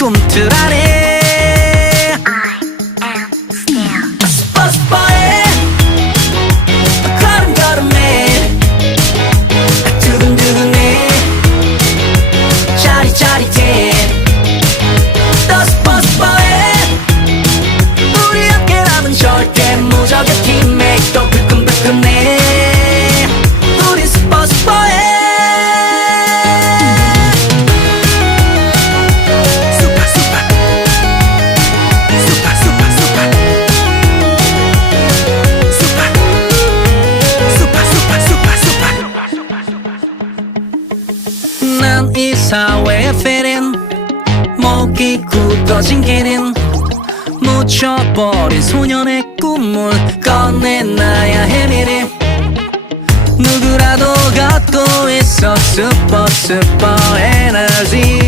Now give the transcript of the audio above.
꿈틀하네. 스포스포해 걸음걸음해 두근두근해. 짜릿짜릿해 또 스포스포해 우리 어깨라면 절대 무적의 팀메이트 또 불끈불끈해 난 이 사회의 필인 목이 굳어진 기린 묻혀버린 소년의 꿈을 꺼내놔야 해 미리 누구라도 갖고 있어 슈퍼 슈퍼 에너지